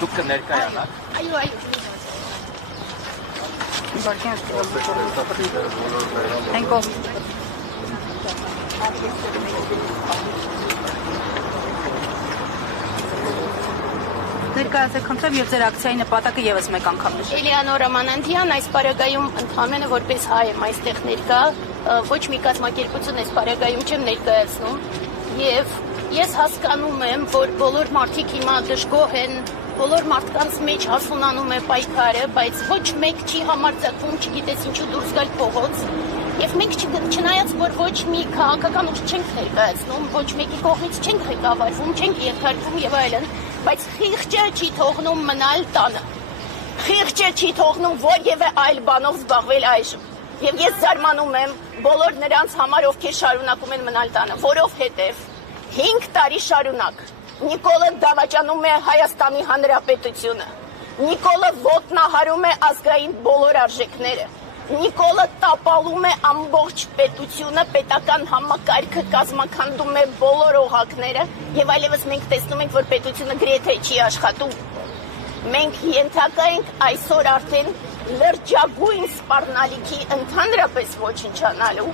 Դուք կներկայանաք։ Այո, Ներկայացեք խնդրեմ եւ ձեր ակցիայի նպատակը եւս մեկ անգամ նշեք։ Էլեանորա Մանանդյան այս պարագայում ընդհանրապես որպես հայ եմ այստեղ ներկա, ոչ մի կազմակերպություն այս պարագայում չեմ ներկայացնում եւ ես հասկանում եմ, որ բոլոր մարդիկ հիմա դժգոհ են, բոլոր մարդկանց մեջ հասունանում է պայքարը, բայց ոչ մեկ չի համարձակվում, չգիտես ինչու դուրս գալ փողոց։ Եվ մենք չնայած որ ոչ մի քաղաքական ուժ չենք ներկայացնում, ոչ մեկի կողմից չենք ղեկավարվում, չենք ենթարկվում եւ այլն, բայց խիղճը չի թողնում մնալ տանը։ Խիղճը չի թողնում որևէ այլ բանով զբաղվել այժմ։ Եվ ես զարմանում եմ բոլոր նրանց համար, ովքեր շարունակում են մնալ տանը, որովհետև 5 տարի շարունակ Նիկոլը դավաճանում է Հայաստանի Հանրապետությունը։ Նիկոլը ոտնահարում է ազգային բոլոր արժեքները։ Նիկոլը տապալում է ամբողջ պետությունը, պետական համակարգը կազմաքանդում է բոլոր օղակները եւ այլևս մենք տեսնում ենք, որ պետությունը գրեթե չի աշխատում։ Մենք ենթակա ենք այսօր արդեն լրջագույն սպառնալիքի ընդհանրապես ոչնչանալու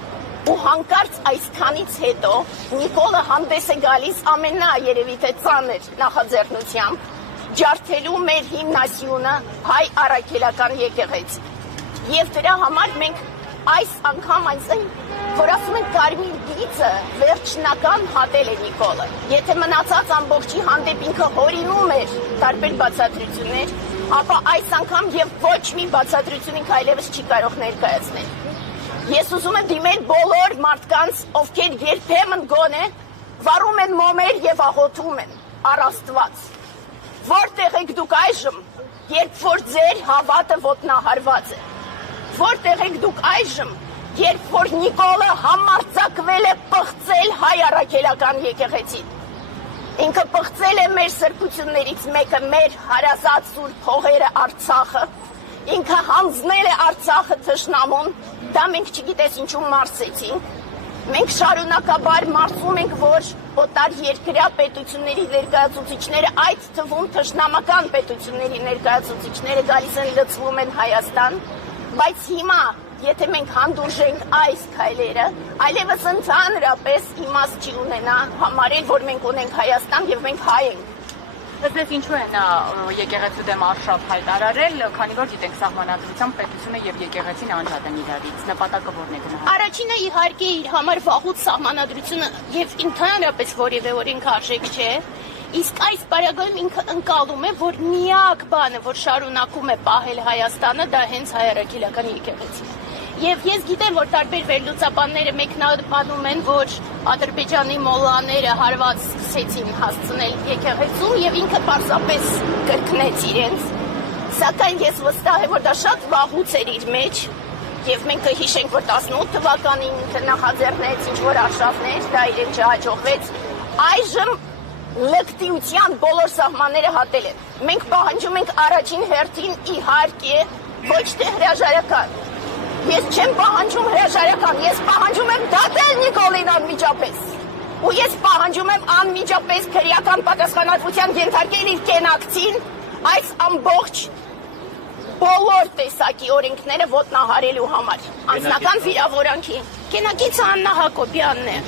ու հանկարծ այսքանից հետո Նիկոլը հանդես է գալիս ամենաերևի թե ծանր նախաձեռնությամբ ջարդելու մեր հիմնասյունը հայ առաքելական եկեղեցի։ Եվ դրա համար մենք այս անգամ այն, որ ասում են կարմիր գիծը վերջնական հատել է Նիկոլը։ Եթե մնացած ամբողջի հանդեպ ինքը հորինում էր տարբեր բացատրություններ, ապա այս անգամ եւ ոչ մի բացատրություն ինքը այլևս չի կարող ներկայացնել։ Ես ուզում եմ դիմել բոլոր մարդկանց, ովքեր երբեմն գոնե վառում են մոմեր եւ աղոթում են առ Աստված։ Որտեղ եք դուք այժմ, երբ որ ձեր հավատը ոտնահարված է։ Որտեղ եք դուք այժմ, երբ որ Նիկոլը համարձակվել է պղծել հայ առաքելական եկեղեցին։ Ինքը պղծել է մեր սրբություններից մեկը, մեր հարազատ սուրբ հողերը Արցախը։ Ինքը հանձնել է Արցախը թշնամուն, դա մենք չգիտես ինչու մարսեցինք։ Մենք շարունակաբար մարսում ենք, որ օտար երկրյա պետությունների ներկայացուցիչները, այդ թվում թշնամական պետությունների ներկայացուցիչները գալիս են լցվում են Հայաստան, բայց հիմա, եթե մենք հանդուրժենք այս քայլերը, այլևս ընդհանրապես իմաստ չի ունենա համարել, որ մենք ունենք Հայաստան եւ մենք հայ ենք։ Ձեզ ինչու են եկեղեցու դեմ արշավ հայտարարել, քանի որ գիտենք սահմանադրությամբ պետությունը եւ եկեղեցին անջատ են իրարից, նպատակը որն է գնահատվում։ Առաջինը իհարկե իր համար վաղուց սահմանադրությունը եւ ընդհանրապես որևէ օրենք արժեք չէ, իսկ այս պարագայում ինքը ընկալում է, որ միակ բանը, որ շարունակում է պահել Հայաստանը, դա հենց հայ առաքելական եկեղեցին է։ Եվ ես գիտեմ, որ տարբեր վերլուծաբանները մեկնաբանում են, որ Ադրբեջանի մոլլաները հարված սկսեցին հասցնել եկեղեցուն եւ ինքը պարզապես կրկնեց իրենց, սակայն ես վստահ եմ, որ դա շատ վաղուց էր իր մեջ եւ մենք կհիշենք, որ 18 թվականին ինքը նախաձեռնեց ինչ-որ արշավներ, դա իրեն չհաջողվեց, այժմ լկտիության բոլոր սահմանները հատել են։ Մենք պահանջում ենք առաջին հերթին իհարկե ոչ թե հրաժարական։ Ես չեմ պահանջում հրաժարական, ես պահանջում եմ դատել Նիկոլին անմիջապես։ Ու ես պահանջում եմ անմիջապես քրեական պատասխանատվության ենթարկել իր կենակցին այս ամբողջ բոլոր տեսակի օրենքները ոտնահարելու համար։ Անձնական վիրավորանքի։ Կենակիցը Աննա Հակոբյանն է։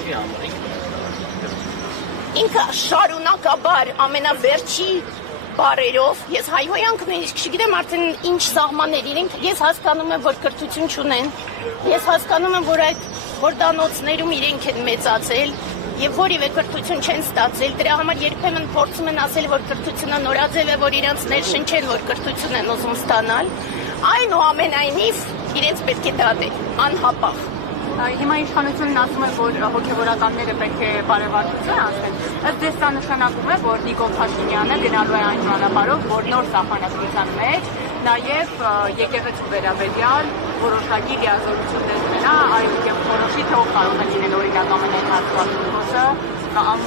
Ինքը շարունակաբար ամենավերջի բարերով, ես հայհոյանք նույնիսկ չգիտեմ արդեն ինչ սահմաններ իրենք, ես հասկանում եմ, որ կրթություն չունեն, ես հասկանում եմ, որ այդ հորդանոցներում իրենք են մեծացել եւ որևէ կրթություն չեն ստացել, դրա համար երբեմն փորձում են ասել, որ կրթությունը նորաձև է, որ իրենց ներշնչեն, որ կրթություն են ուզում ստանալ, այնուամենայնիվ իրենց պետք է դատել, անհապաղ։ Հիմա իշխանությունն ասում է, որ հոգևորականները պետք է բարեվարկություն անցնեն։ Ըստ ձեզ սա նշանակում է, որ Նիկոլ Փաշինյանը գնալու է այն ճանապարհով, որ նոր սահմանադրության մեջ նաև եկեղեցու վերաբերյալ որոշակի լիազորություններ ունենա, այլ եւ որոշի թե ով կարող է լինել օրինակ ամենահարցվածությունը կամ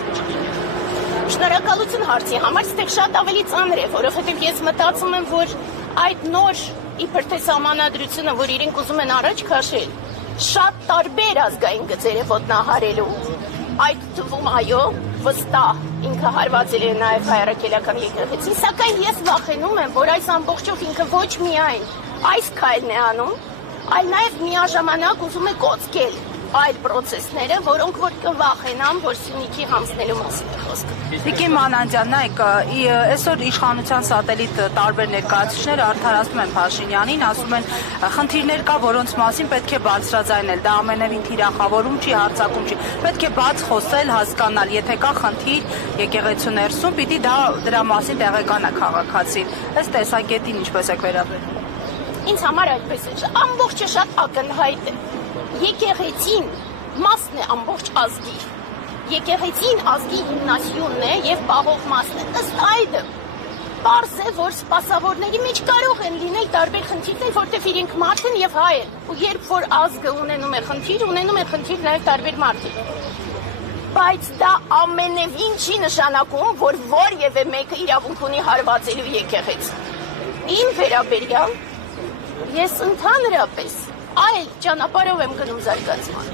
Շնորհակալություն հարցի համար, այստեղ շատ ավելի ծանր է, որովհետև ես մտածում եմ, որ այդ նոր իբր թե սահմանադրությունը, որ իրենք ուզում են առաջ քաշել, շատ տարբեր ազգային գծեր է ոտնահարելու, այդ թվում այո, վստահ ինքը հարվածել է նաև հայրաքելական եկեղեցին, սակայն ես վախենում եմ, որ այս ամբողջով ինքը ոչ միայն այս քայլն է անում, այլ նաև միաժամանակ ուզում է կոծկել այլ պրոցեսները, որոնք որ կվախենան, որ Սյունիքի համցնելու մասին է խոսքը։ Տիկին Մանանջյան, նայեք, այսօր իշխանության սատելիտ տարբեր ներկայացուցիչներ արդարացնում են Փաշինյանին, ասում են խնդիրներ կա, որոնց մասին պետք է բարձրաձայնել, դա ամենևին թիրախավորում չի, հարձակում չի, պետք է բաց խոսել, հասկանալ, եթե կա խնդիր եկեղեցու ներսում, պիտի դրա մասին տեղեկանա քաղաքացին։ Այս տեսակետին ինչպես եք վերաբերվում։ Ինձ համար այդպես է, ամբողջը շատ ակնհայտ է։ Եկեղեցին մասն է ամբողջ ազգի։ Եկեղեցին ազգի հիմնասյունն է եւ պահող մասն է։ Ըստ այդմ, պարզ է, որ սպասավորների մեջ կարող են լինել տարբեր խնդիրներ, որտեղ իրենք մարդ են եւ հայ են։ Ու երբ որ ազգը ունենում է խնդիր նաեւ տարբեր մարդիկ։ Բայց դա ամենևին չի նշանակում, որ որևէ մեկը իրավունք ունի հարվածելու եկեղեցին։ Իմ վերաբերյալ ես ընդհանրապես այլ ճանապարհով եմ գնում զարգացման։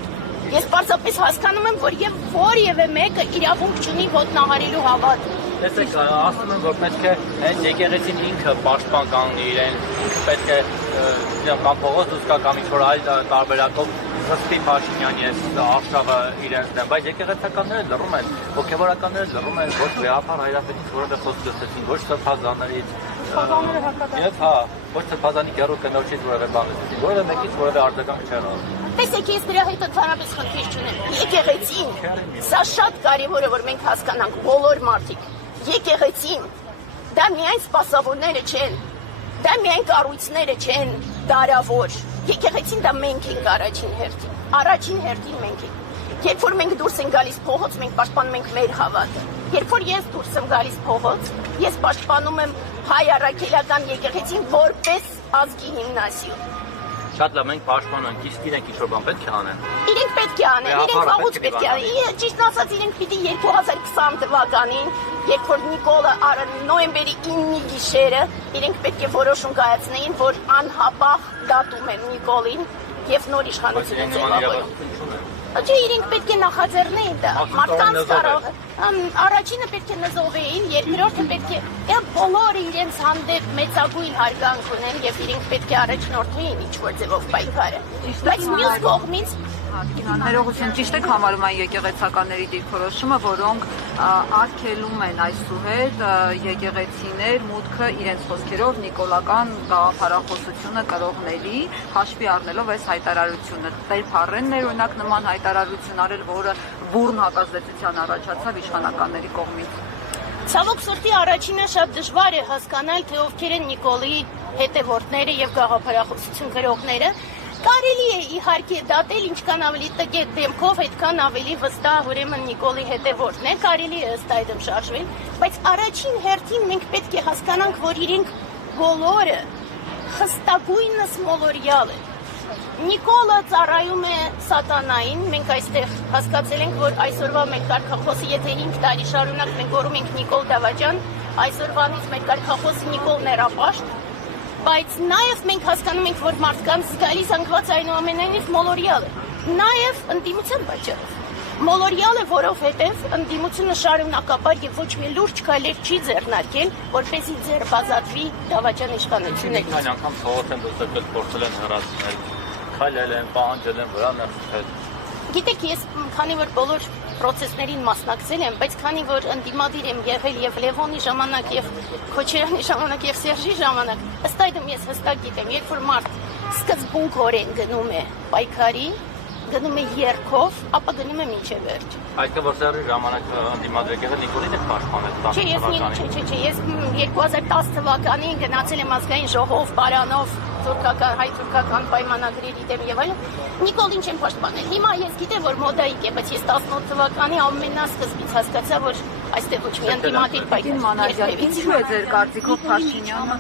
Ես պարզապես հասկանում եմ, որ եւ որևէ մեկը իրավունք չունի ոտնահարելու հավատ։ Տեսեք, ասում եմ, որ պետք է հենց եկեղեցին ինքը պաշտպան կանգնի իրեն, ինքը պետք է կամ փողոց դուրս գա կամ ինչ-որ այլ տարբերակով զսպի Փաշինյանի այս արշավը իրենց դեմ, բայց եկեղեցականները լռում են, հոգևորականները լռում են, ոչ վեհապար հայրապետից որևէ խոսք լսեցին, ոչ սրբազաններից, եւ ոչ սրբազանի գերու կնոջից որևէ բան լսեցին, որևէ մեկից որևէ արձագանք չեն ասում։ Տեսեք, ես դրա հետ ընդհանրապես խնդիր չունեմ։ Եկեղեցին, սա շատ կարևոր է, որ մենք հասկանանք բոլոր մարդիկ։ Եկեղեցին, դա միայն սպասավորները չեն, դա միայն կառույցները չեն դարավոր։ Եկեղեցին դա մենք ենք առաջին հերթին մենք ենք։ Երբ որ մենք դուրս ենք գալիս փողոց, մենք պաշտպանում ենք մեր հավատը։ Երբ որ ես դուրս եմ գալիս փողոց, ես պաշտպանում եմ հայ առաքելական եկեղեցին որպես ազգի հիմնասյուն։ Շատ լավ, մենք պաշտպանում ենք, իսկ իրենք ինչ-որ բան պետք է անեն։ Իրենք պետք է անեն, իրենք վաղուց պետք է անեն։ Ճիշտն ասած, իրենք պիտի 2020 թվականին, երբ որ Նիկոլը նոյեմբերի 9-ի գիշերը, իրենք պետք է որոշում կայացնեին, որ անհապաղ դատում են Նիկոլին եւ նոր իշխանությունը ձևավորում։ Չէ, իրենք պետք է նախաձեռնեին դա։ Մարդկանց կարող է։ Առաջինը պետք է նզովեին, երկրորդը պետք է բոլորը իրենց հանդեպ մեծագույն հարգանք ունեն եւ իրենք պետք է առաջնորդեին ինչ-որ ձևով պայքարը։ Բայց մյուս կողմից Ներողություն, ճիշտ եք համարում այն եկեղեցականների դիրքորոշումը, որոնք արգելում են այսուհետ եկեղեցիներ մուտքը իրենց խոսքերով նիկոլական գաղափարախոսությունը կրողների, հաշվի առնելով այս հայտարարությունը։ Տեր Փառենն էր օրինակ նման հայտարարություն արել, որը բուռն հակազդեցության առաջացավ իշխանականների կողմից։ Ցավոք սրտի առաջինը շատ դժվար է հասկանալ, թե ովքեր են Նիկոլի հետևորդները եւ գաղափարախոսություն գրողները։ Կարելի է իհարկե դատել ինչքան ավելի տգետ դեմքով, այդքան ավելի վստահ ուրեմն Նիկոլի հետևորդն է, կարելի է ըստ այդմ շարժվել, բայց առաջին հերթին մենք պետք է հասկանանք, որ իրենք բոլորը խստագույնս մոլորյալ են։ Նիկոլը ծառայում է սատանային, մենք այստեղ հասկացել ենք, որ այսօրվա մեր կարգախոսը, եթե 5 տարի շարունակ մենք օրում ենք Նիկոլ Դավաճան, այսօրվանից մեր կարգախոսը Նիկոլ Ներապաշտ, բայց նաև մենք հասկանում ենք, որ մարդկանց զգալի զանգված այնուամենայնիվ մոլորյալ է, նաև ընդդիմության պատճառով։ Մոլորյալ է, որովհետև ընդդիմությունը շարունակաբար եւ ոչ մի լուրջ քայլեր չի ձեռնարկել, որպեսզի ձեռբազատվի Դավաճան իշխանություններից։ Այն անգամ փողոց են դուսել, փորձել են հրացնել, քայլել են, պահանջել են վրա ներսել։ Գիտեք, ես քանի որ բոլոր պրոցեսներին մասնակցել եմ, բայց քանի որ ընդդիմադիր եմ եղել եւ Լևոնի ժամանակ եւ Քոչարյանի ժամանակ եւ Սերժի ժամանակ, ըստ այդմ ես հստակ գիտեմ, երբ որ մարդ սկզբունքորեն գնում է պայքարի, գնում է երկով, ապա գնում է մինչև վերջ։ Այսինքն որ Սերժի ժամանակ ընդդիմադիր եղել Նիկոլին է պաշտպանել 10 Չէ, ես 2010 թվականին գնացել եմ ազգային ժողով, Պարանով, հայ-թուրքական պայմանագրերի դեմ եւ այլն, Նիկոլին չեմ պաշտպանել։ Հիմա ես գիտեմ, որ մոդայիկ է, բայց ես 18 թվականի ամենասկզբից հասկացա, որ այստեղ ոչ մի ընդդիմադիր պայքար։ Ինչու է ձեր կարծիքով Փաշինյանը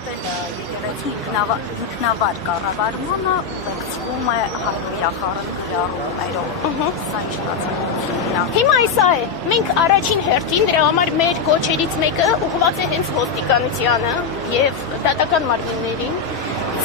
ինքնավար կառավարումը ուղեկցվում է հայրախառն գրառումներով։ Սա ինչ կացակցությունն է։ Հիմա այսա է, մենք առաջին հերթին դրա համար մեր կոչերից մեկը ուղղված է հենց ոստիկանությանը եւ դատական մարմիններին։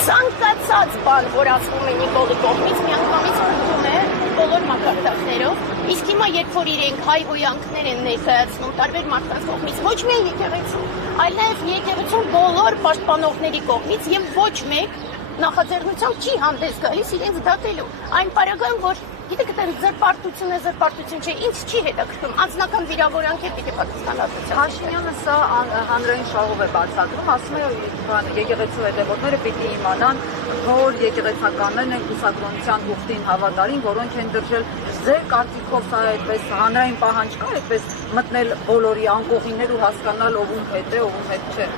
Ցանկացած բան, որ ասվում է Նիկոլի կողմից, միանգամից ընդունում է բոլոր մակարդակներով, իսկ հիմա երբ որ իրենք հայ հոյանքներ են ներկայացնում տարբեր մարդկանց կողմից, ոչ միայն եկեղեցու, այլ նաև եկեղեցու բոլոր պաշտպանողների կողմից եւ ոչ մեկ նախաձեռնությամբ չի հանդես գալիս իրենց դատելու։ Այն պարագայում, որ գիտեք, դա զրպարտություն չէ, ինձ չի հետաքրքրում, անձնական վիրավորանք է պիտի պատասխանատվության։ Փաշինյանը սա հանրային շահով է բացատրում, ասում է եկեղեցու հետևորդները պիտի իմանան, որ եկեղեցականներն են կուսակրոնության ուխտին հավատարիմ, որոնք են դրժել ձեր կարծիքով սա այդպես հանրային պահանջ կա, այդպես մտնել բոլորի անկողիներ ու հասկանալ ով ում հետ է, ով ում հետ չէ։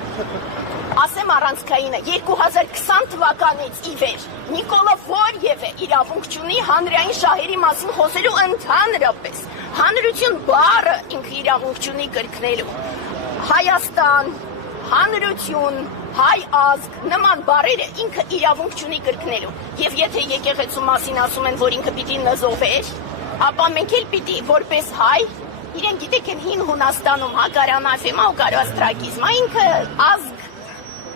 Ասեմ առանցքայինը 2020 թվականից ի վեր Նիկոլը որևէ իրավունք չունի հանրային շահերի մասին խոսելու ընդհանրապես։ Հանրություն բառը ինքը իրավունք չունի կրկնելու։ Հայաստան, հանրություն, հայ ազգ նման բառերը ինքը իրավունք չունի կրկնելու։ Եւ եթե եկեղեցու մասին ասում են, որ ինքը պիտի նզովեր, ապա մենք էլ պիտի որպես հայ իրեն գիտեք են հին Հունաստանում հակարանաֆեմա ու կարաստրակիզմա ինքը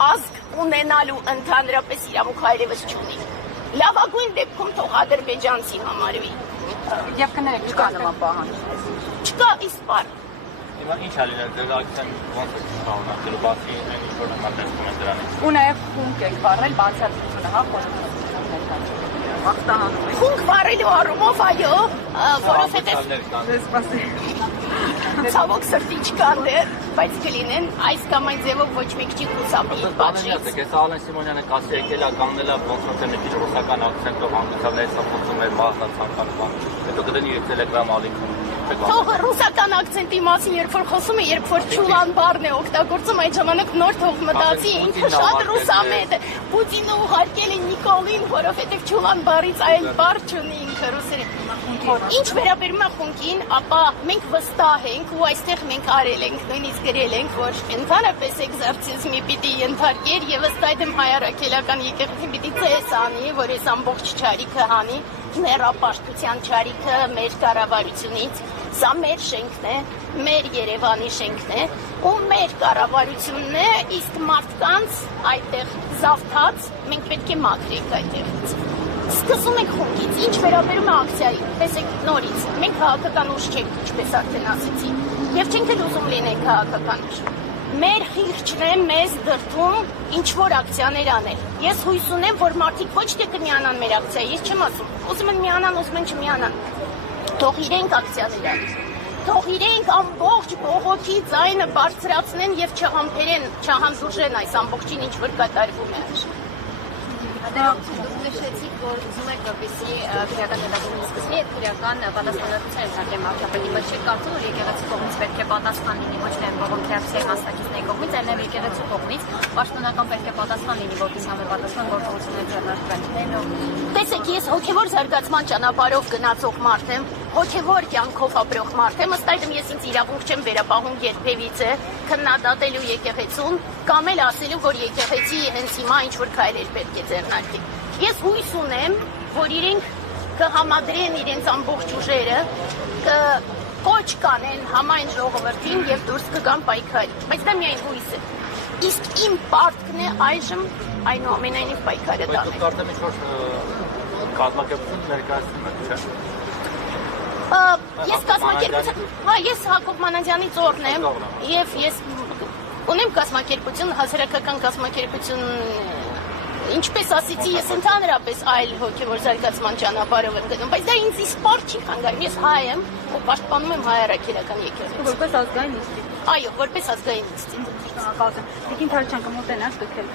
ազգ ունենալու ընդհանրապես իրավունք հայրևս չունի։ Լավագույն դեպքում թող ադրբեջանցի համարվի։ Եվ կներեք, Չկա նման պահանջ։ Չկա իսպար։ Հիմա ինչ է լինել դրա ակցիան ոնց է շարունակելու բացի այն ինչ որ համատեսվում է դրանից։ ու նաև խումբ եք վառել բացատրությունը, հա, Հաղթահանում եք։ Խունկ վառելու առումով այո, որովհետև ցավոք սրտի չկան դեռ, բայց կլինեն այս կամ այն ձևով ոչ մեկ չի խուսափի պատժից։ Ես Ալեն Սիմոնյանը կասի եկել է կանգնել է ոնց է մի քիչ ռուսական ակցենտով հանդիսանալիս խոսում էր բազա ցանկանում։ Հետո կդնի Telegram ալիքում։ Թող ռուսական ակցենտի մասին երբ որ խոսում է, երբ որ ճուլան բառն է օգտագործում, այդ ժամանակ նոր թող մտածի, ինքը շատ ռուսամետ է։ Պուտինը ուղարկել է Նիկոլին, որովհետև ճուլան բառից այլ բառ չունի ինքը ռուսերեն։ Ինչ վերաբերում է խունկին, ապա մենք վստահ ենք ու այստեղ մենք արել ենք, նույնիսկ գրել ենք, որ ընդհանրապես էկզորցիզմի պիտի ենթարկեր եւ ըստ այդմ հայ առաքելական եկեղեցին պիտի ծես անի, որ այս ամբողջ ճարիքը հանի, ներապաշտության ճարիքը մեր կառավարությունից։ Սա մեր շենքն է, մեր Երևանի շենքն է, ու մեր կառավարությունն է, իսկ մարդկանց այդտեղ զավթած մենք պետք է մաքրենք այդտեղից։ Սկսում ենք խունկից, ինչ վերաբերում է ակցիային, տեսեք նորից, մենք քաղաքական ուժ չենք, ինչպես արդեն ասեցի, եւ չենք էլ ուզում լինենք քաղաքական ուժ։ Մեր խիղճն է մեզ դրդում ինչ-որ ակցիաներ անել։ Ես հույս ունեմ, որ մարդիկ ոչ թե կմիանան մեր ակցիայի, ես չեմ ասում, ուզում են միանան, ուզում են չմիանան։ Թող իրենք ակցիաներ անեն։ Թող իրենք ամբողջ բողոքի ձայնը բարձրացնեն եւ չհամբերեն, չհանդուրժեն այս ամբողջին ինչ որ կատարվում է։ Նշեցիք, որ ուզում եք որպեսզի քրեական հետազոտությունից սկսվի այդ քրեական պատասխանատվության ընդհանրեն ակտիվի մեջ չեք կարծում, որ եկեղեցու կողմից պետք է պատասխան լինի ոչ միայն բողոքի ակցիայի մասնակիցների կողմից, այլ նաև եկեղեցու կողմից պաշտոնական պետք է պատասխան լինի, որպես համապատասխան գործողություններ ձեռնարկվեն։ Տեսեք, ես հոգևոր զարգացման ճանապարհով գնացող մարդ եմ, հոգևոր կյանքով ապրող մարդ եմ, ըստ այդմ ես ինձ իրավունք չեմ վերապահում երբևիցե քննադատելու եկեղեցուն կամ էլ ասելու, որ եկեղեցի հենց հիմա ինչ որ քայլեր պետք է ձեռնարկի։ Ես հույս ունեմ, որ իրենք կհամադրեն իրենց ամբողջ ուժերը, կոչ կանեն համայն ժողովրդին եւ դուրս կգան պայքարի, բայց դա միայն հույս է։ Իսկ իմ պարտքն է այժմ այնուամենայնիվ պայքարը տանել։ Դուք կարծեմ ինչ-որ կազմակերպություն ներկայացնում եք, չէ՞։ Ես կազմակերպություն, հա, ես Հակոբ Մանազյանի ծորն եմ եւ ես ունեմ կազմակերպություն, հասարակական կազմակերպություն, ինչպես ասեցի, ես ընդհանրապես այլ հոգևոր զարգացման ճանապարհով եմ գնում, բայց դա ինձ իսպար չի խանգարում, ես հայ եմ ու պաշտպանում եմ հայ առաքելական եկեղեցին։ Որպես ազգային ինստիտուտ։ Այո, որպես ազգային ինստիտուտ։ Շնորհակալություն։ Տիկին Թարչյան կմոտենաք դուք էլ։